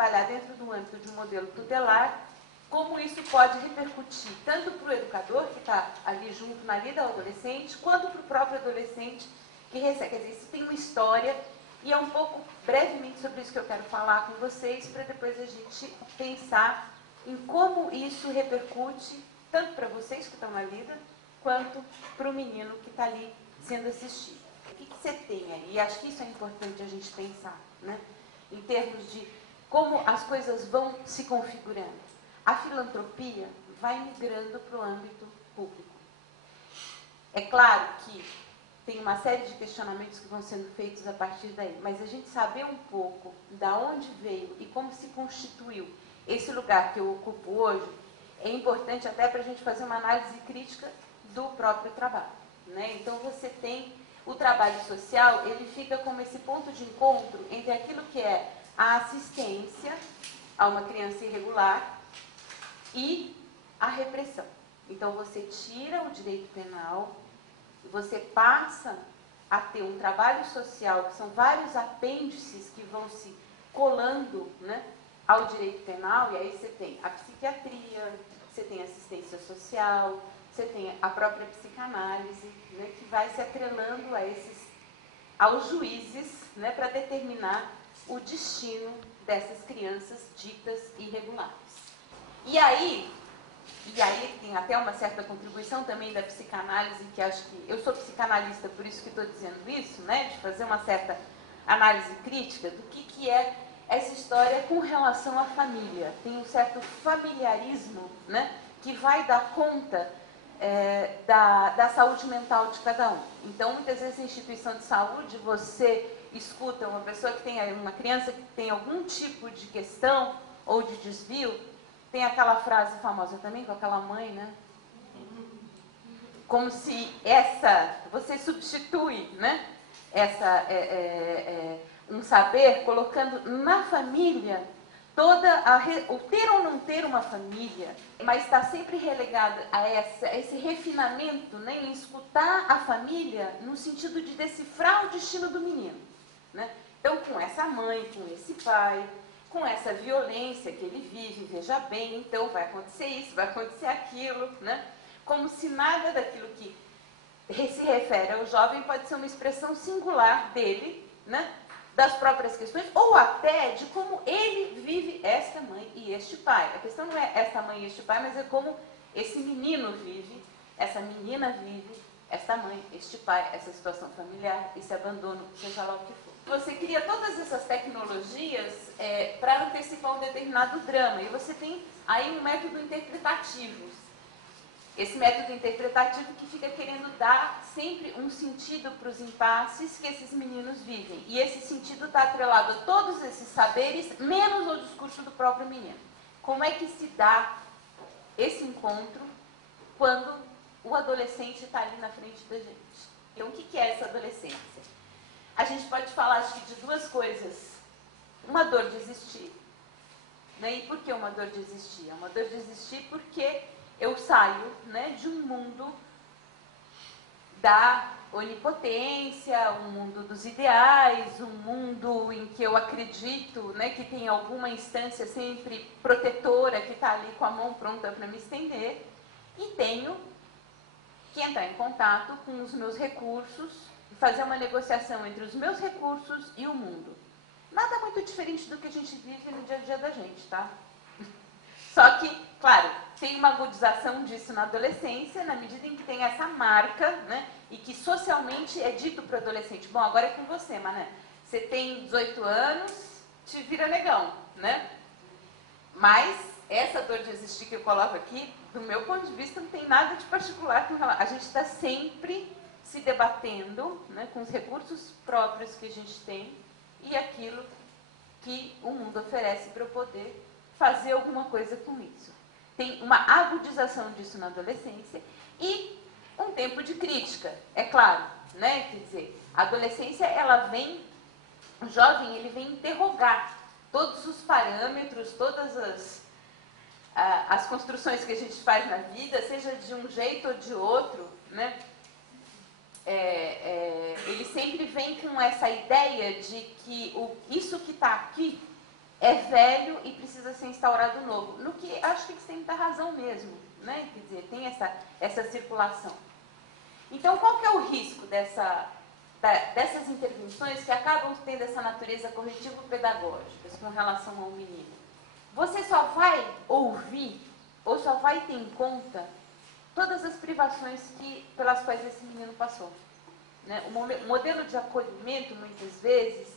trabalhar dentro do âmbito de um modelo tutelar, como isso pode repercutir tanto para o educador, que está ali junto na vida do adolescente, quanto para o próprio adolescente que recebe. Quer dizer, isso tem uma história, e é um pouco, brevemente, sobre isso que eu quero falar com vocês, para depois a gente pensar em como isso repercute, tanto para vocês que estão na vida, quanto para o menino que está ali sendo assistido. O que você tem aí? E acho que isso é importante a gente pensar, né? Em termos de como as coisas vão se configurando. A filantropia vai migrando para o âmbito público. É claro que tem uma série de questionamentos que vão sendo feitos a partir daí, mas a gente saber um pouco da onde veio e como se constituiu esse lugar que eu ocupo hoje é importante até para a gente fazer uma análise crítica do próprio trabalho, né? Então você tem o trabalho social, ele fica como esse ponto de encontro entre aquilo que é a assistência a uma criança irregular e a repressão. Então você tira o direito penal, você passa a ter um trabalho social, que são vários apêndices que vão se colando, né, ao direito penal, e aí você tem a psiquiatria, você tem a assistência social, você tem a própria psicanálise, né, que vai se atrelando aos juízes, né, para determinar o destino dessas crianças ditas irregulares. E aí tem até uma certa contribuição também da psicanálise, que acho que... Eu sou psicanalista, por isso que estou dizendo isso, né, de fazer uma certa análise crítica do que é essa história com relação à família. Tem um certo familiarismo, né, que vai dar conta da saúde mental de cada um. Então, muitas vezes, na instituição de saúde, você escuta uma pessoa que tem uma criança que tem algum tipo de questão ou de desvio. Tem aquela frase famosa também com aquela mãe, né? Como se você substitui, né? Um saber colocando na família o ter ou não ter uma família, mas está sempre relegado a esse refinamento, né? Em escutar a família no sentido de decifrar o destino do menino, né? Então, com essa mãe, com esse pai, com essa violência que ele vive, veja bem, então vai acontecer isso, vai acontecer aquilo, né? Como se nada daquilo que se refere ao jovem pode ser uma expressão singular dele, né? Das próprias questões, ou até de como ele vive esta mãe e este pai. A questão não é esta mãe e este pai, mas é como esse menino vive, essa menina vive, esta mãe, este pai, essa situação familiar, esse abandono, seja lá o que for. Você cria todas essas tecnologias para antecipar um determinado drama, e você tem aí um método interpretativo. Esse método interpretativo que fica querendo dar sempre um sentido para os impasses que esses meninos vivem. E esse sentido está atrelado a todos esses saberes, menos ao discurso do próprio menino. Como é que se dá esse encontro quando o adolescente está ali na frente da gente? Então, o que é essa adolescência? A gente pode falar, acho que, de duas coisas. Uma dor de existir. Né? E por que uma dor de existir? É uma dor de existir porque eu saio, né, de um mundo da onipotência, um mundo dos ideais, um mundo em que eu acredito, né, que tem alguma instância sempre protetora que está ali com a mão pronta para me estender, e tenho que entrar em contato com os meus recursos e fazer uma negociação entre os meus recursos e o mundo. Nada muito diferente do que a gente vive no dia a dia da gente, tá? Só que, claro, tem uma agudização disso na adolescência, na medida em que tem essa marca, né? E que socialmente é dito para o adolescente: bom, agora é com você, mané. Você tem 18 anos, te vira negão, né? Mas essa dor de existir que eu coloco aqui, do meu ponto de vista, não tem nada de particular com relação. A gente está sempre se debatendo, né, com os recursos próprios que a gente tem e aquilo que o mundo oferece para eu poder fazer alguma coisa com isso. Tem uma agudização disso na adolescência e um tempo de crítica, é claro, né? Quer dizer, a adolescência, ela vem, o jovem, ele vem interrogar todos os parâmetros, todas as construções que a gente faz na vida, seja de um jeito ou de outro, né? Ele sempre vem com essa ideia de que isso que está aqui é velho e precisa ser instaurado novo. No que acho que eles têm muita razão mesmo, né? Quer dizer, tem essa circulação. Então, qual que é o risco dessas intervenções que acabam tendo essa natureza corretivo-pedagógica com relação ao menino? Você só vai ouvir ou só vai ter em conta todas as privações pelas quais esse menino passou. Né? O modelo de acolhimento, muitas vezes,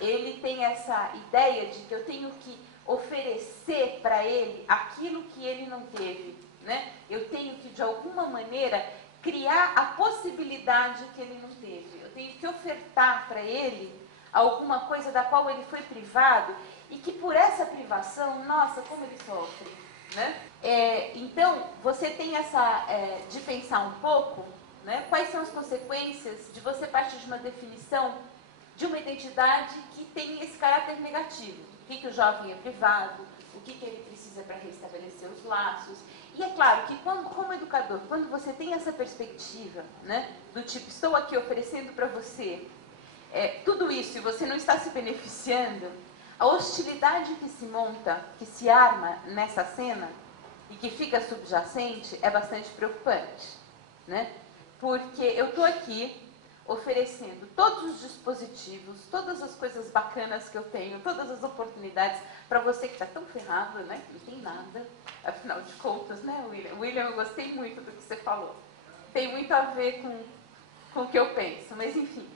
ele tem essa ideia de que eu tenho que oferecer para ele aquilo que ele não teve. Né? Eu tenho que, de alguma maneira, criar a possibilidade que ele não teve. Eu tenho que ofertar para ele alguma coisa da qual ele foi privado e que por essa privação, nossa, como ele sofre. Né? Então, você tem de pensar um pouco, né, quais são as consequências de você partir de uma definição de uma identidade que tem esse caráter negativo. O que o jovem é privado, o que ele precisa para restabelecer os laços. E é claro que, como educador, quando você tem essa perspectiva, né, do tipo, estou aqui oferecendo para você tudo isso e você não está se beneficiando, a hostilidade que se monta, que se arma nessa cena e que fica subjacente é bastante preocupante, né? Porque eu estou aqui oferecendo todos os dispositivos, todas as coisas bacanas que eu tenho, todas as oportunidades para você que está tão ferrado, né? Que não tem nada, afinal de contas, né, William? William, eu gostei muito do que você falou. Tem muito a ver com o que eu penso, mas enfim.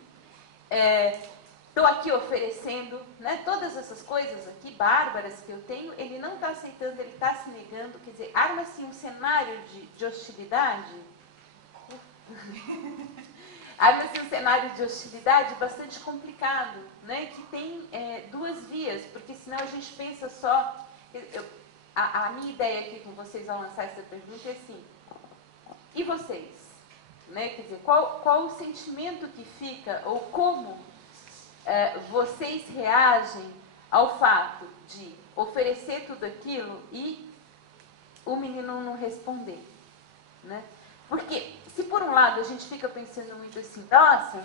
Estou aqui oferecendo, né, todas essas coisas aqui bárbaras que eu tenho, ele não está aceitando, ele está se negando, quer dizer, arma-se um cenário de hostilidade. Arma-se um cenário de hostilidade bastante complicado, né, que tem duas vias, porque senão a gente pensa só... A minha ideia aqui com vocês ao lançar essa pergunta é assim, e vocês? Né, quer dizer, qual o sentimento que fica, ou como vocês reagem ao fato de oferecer tudo aquilo e o menino não responder, né? Porque, se por um lado a gente fica pensando muito assim, nossa,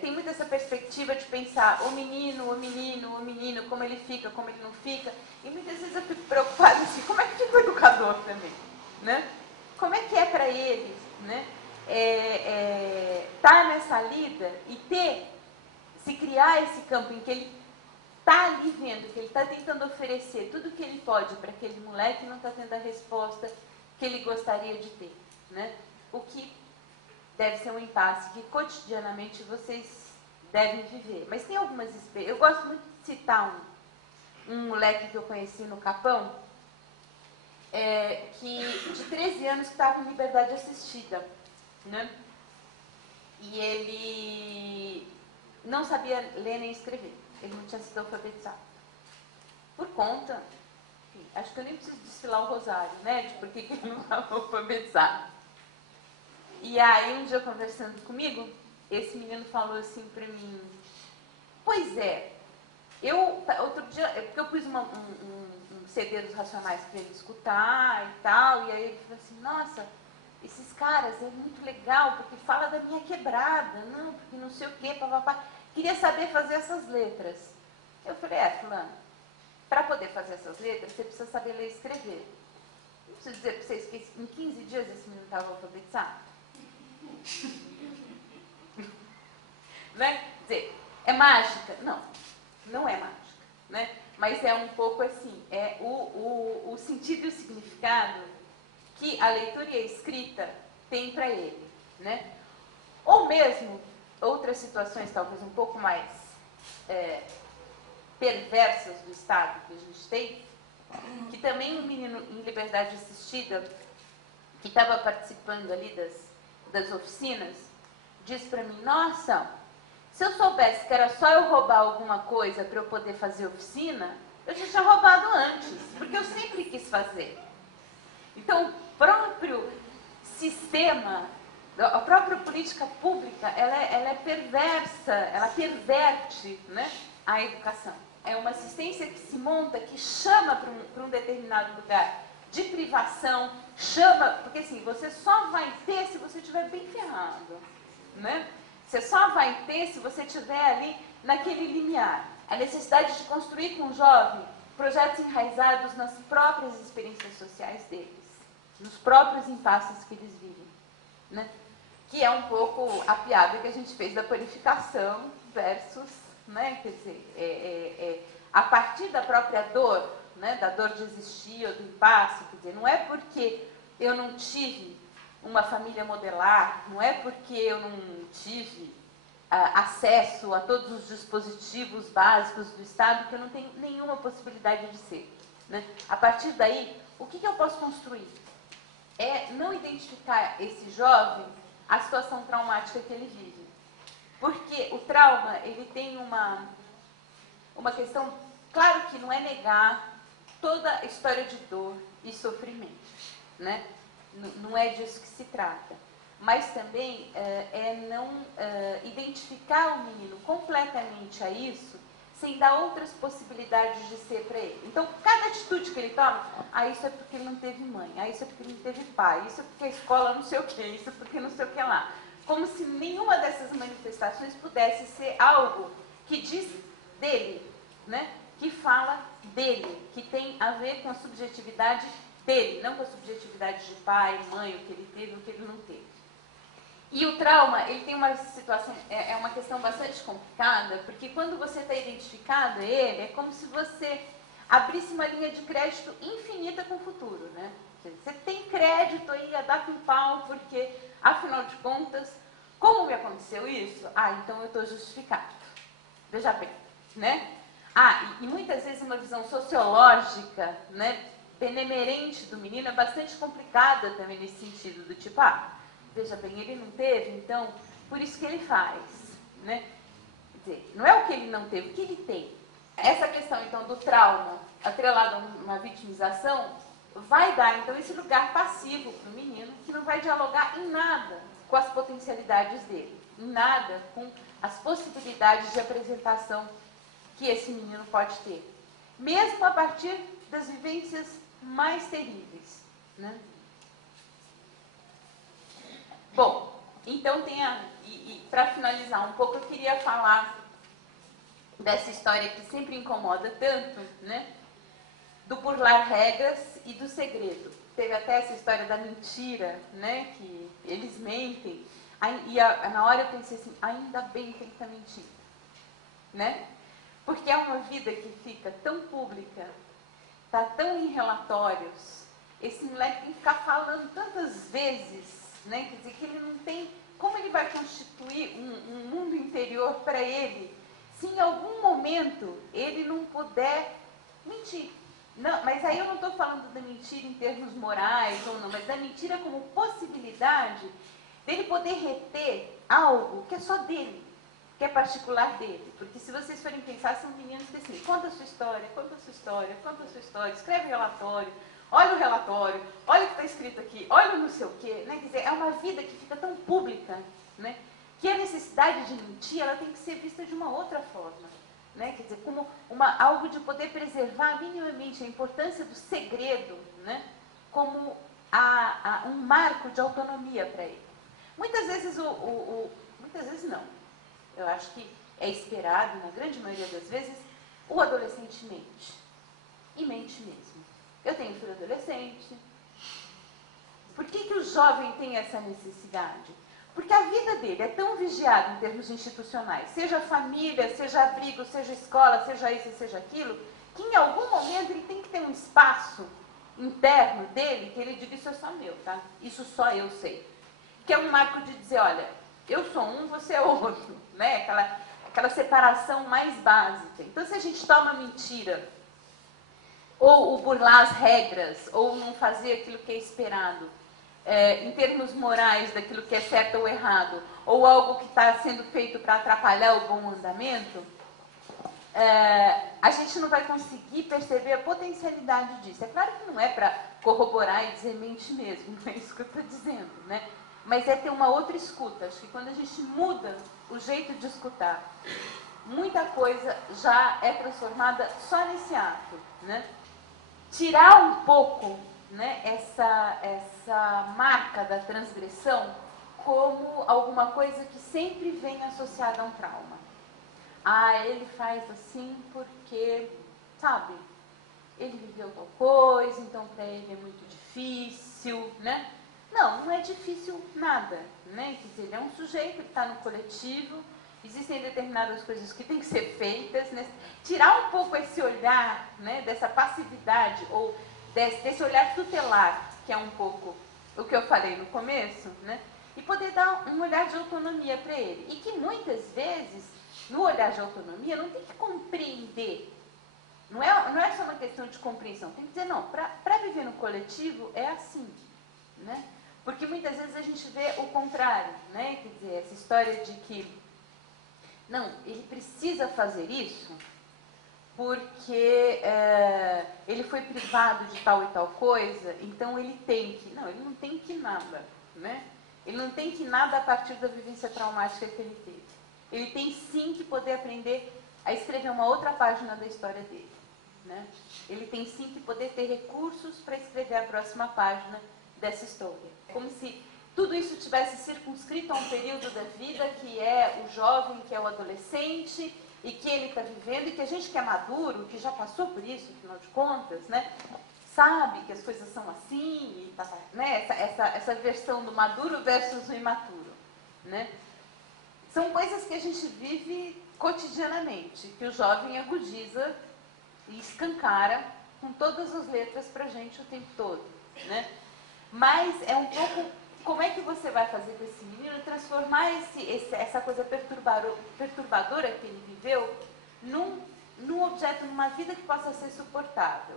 tem muito essa perspectiva de pensar o menino, como ele fica, como ele não fica, e muitas vezes eu fico preocupada assim, como é que fica o educador também, né? Como é que é para ele, né? Tá nessa lida e se criar esse campo em que ele está ali vendo, que ele está tentando oferecer tudo o que ele pode para aquele moleque e não está tendo a resposta que ele gostaria de ter, né? O que deve ser um impasse que cotidianamente vocês devem viver. Mas tem algumas experiências. Eu gosto muito de citar um moleque que eu conheci no Capão, de 13 anos que estava com liberdade assistida, né? E ele não sabia ler nem escrever. Ele não tinha sido alfabetizado. Por conta, enfim, acho que eu nem preciso desfilar o rosário, né? De por que ele não estava alfabetizado. E aí, um dia conversando comigo, esse menino falou assim pra mim, pois é, outro dia, porque eu pus um CD dos Racionais para ele escutar e tal, e aí ele falou assim, nossa, esses caras é muito legal, porque fala da minha quebrada, não, porque não sei o quê, papapá. Queria saber fazer essas letras. Eu falei, fulano, para poder fazer essas letras, você precisa saber ler e escrever. Eu preciso dizer para vocês que em 15 dias esse menino estava alfabetizado. Né? Quer dizer, é mágica? Não, não é mágica. Né? Mas é um pouco assim, o sentido e o significado que a leitura e a escrita têm para ele. Né? Ou mesmo, outras situações talvez um pouco mais perversas do Estado que a gente tem, que também um menino em liberdade assistida, que estava participando ali das oficinas, disse para mim, nossa, se eu soubesse que era só eu roubar alguma coisa para eu poder fazer oficina, eu já tinha roubado antes, porque eu sempre quis fazer. Então, o próprio sistema, a própria política pública, ela é perversa, ela perverte, né, a educação. É uma assistência que se monta, que chama para um determinado lugar de privação, chama, porque assim, você só vai ter se você estiver bem ferrado, né? Você só vai ter se você estiver ali naquele limiar. A necessidade de construir com o jovem projetos enraizados nas próprias experiências sociais deles, nos próprios impasses que eles vivem, né? Que é um pouco a piada que a gente fez da purificação versus, né? Quer dizer, a partir da própria dor, né? Da dor de existir ou do impasse, quer dizer, não é porque eu não tive uma família modelar, não é porque eu não tive acesso a todos os dispositivos básicos do Estado que eu não tenho nenhuma possibilidade de ser, né? A partir daí, o que eu posso construir? É não identificar esse jovem a situação traumática que ele vive. Porque o trauma, ele tem uma questão, claro que não é negar toda a história de dor e sofrimento, né? Não é disso que se trata. Mas também é não identificar o menino completamente a isso, sem dar outras possibilidades de ser para ele. Então, cada atitude que ele toma, isso é porque ele não teve mãe, isso é porque ele não teve pai, isso é porque a escola não sei o quê, isso é porque não sei o que lá. Como se nenhuma dessas manifestações pudesse ser algo que diz dele, né? Que fala dele, que tem a ver com a subjetividade dele, não com a subjetividade de pai, mãe, o que ele teve, o que ele não teve. E o trauma, ele tem uma situação, é uma questão bastante complicada, porque quando você está identificado a ele, é como se você abrisse uma linha de crédito infinita com o futuro, né? Você tem crédito aí a dar com pau, porque, afinal de contas, como me aconteceu isso? Então eu estou justificado. Veja bem, né? E muitas vezes uma visão sociológica, né, benemerente do menino é bastante complicada também nesse sentido, do tipo, veja bem, ele não teve, então, por isso que ele faz, né? Quer dizer, não é o que ele não teve, o que ele tem. Essa questão, então, do trauma, atrelado a uma vitimização, vai dar, então, esse lugar passivo para o menino, que não vai dialogar em nada com as potencialidades dele, em nada com as possibilidades de apresentação que esse menino pode ter, mesmo a partir das vivências mais terríveis, né? Bom, então para finalizar um pouco, eu queria falar dessa história que sempre incomoda tanto, né? Do burlar regras e do segredo. Teve até essa história da mentira, né? Que eles mentem. Na hora eu pensei assim, ainda bem que ele está mentindo, né? Porque é uma vida que fica tão pública, está tão em relatórios, esse moleque tem que ficar falando tantas vezes, né? Quer dizer, que ele não tem... Como ele vai constituir um mundo interior para ele, se em algum momento ele não puder mentir? Não, mas aí eu não estou falando da mentira em termos morais ou não, mas da mentira como possibilidade dele poder reter algo que é só dele, que é particular dele. Porque se vocês forem pensar, são meninos que assim, conta a sua história, conta a sua história, conta a sua história, escreve relatório, olha o relatório, olha o que está escrito aqui, olha o não sei o quê, né? Quer dizer, é uma vida que fica tão pública, né? Que a necessidade de mentir, ela tem que ser vista de uma outra forma, né? Quer dizer, como algo de poder preservar minimamente a importância do segredo, né? Como um marco de autonomia para ele. Muitas vezes muitas vezes não. Eu acho que é esperado, na grande maioria das vezes, o adolescente mente. E mente mesmo. Eu tenho filho adolescente. Por que o jovem tem essa necessidade? Porque a vida dele é tão vigiada em termos institucionais, seja família, seja abrigo, seja escola, seja isso, seja aquilo, que em algum momento ele tem que ter um espaço interno dele que ele diga, isso é só meu, tá? Isso só eu sei. Que é um marco de dizer, olha, eu sou um, você é outro, né? Aquela separação mais básica. Então, se a gente toma mentira, ou burlar as regras, ou não fazer aquilo que é esperado, em termos morais, daquilo que é certo ou errado, ou algo que está sendo feito para atrapalhar o bom andamento, a gente não vai conseguir perceber a potencialidade disso. É claro que não é para corroborar e dizer mente mesmo, não é isso que eu estou dizendo, né? Mas é ter uma outra escuta. Acho que quando a gente muda o jeito de escutar, muita coisa já é transformada só nesse ato, né? Tirar um pouco, né, essa marca da transgressão como alguma coisa que sempre vem associada a um trauma. Ah, ele faz assim porque, sabe, ele viveu tal coisa, então para ele é muito difícil, né? Não, não é difícil nada, né? Quer dizer, ele é um sujeito que está no coletivo, existem determinadas coisas que têm que ser feitas, né? Tirar um pouco esse olhar, né, dessa passividade, ou desse olhar tutelar, que é um pouco o que eu falei no começo, né? E poder dar um olhar de autonomia para ele. E que muitas vezes, no olhar de autonomia, não tem que compreender. Não é só uma questão de compreensão. Tem que dizer, não, para viver no coletivo é assim, né? Porque muitas vezes a gente vê o contrário, né? Quer dizer, essa história de que, não, ele precisa fazer isso porque ele foi privado de tal e tal coisa, então ele tem que. Não, ele não tem que nada, né? Ele não tem que nada a partir da vivência traumática que ele teve. Ele tem sim que poder aprender a escrever uma outra página da história dele, né? Ele tem sim que poder ter recursos para escrever a próxima página dessa história. É como se tudo isso tivesse circunscrito a um período da vida que é o jovem, que é o adolescente, e que ele está vivendo, e que a gente que é maduro, que já passou por isso, afinal de contas, né, sabe que as coisas são assim, e tá, né, essa versão do maduro versus o imaturo, né? São coisas que a gente vive cotidianamente, que o jovem agudiza e escancara com todas as letras para a gente o tempo todo, né? Mas é um pouco como é que você vai fazer com esse menino transformar essa coisa perturbadora que ele viveu num objeto, numa vida que possa ser suportável.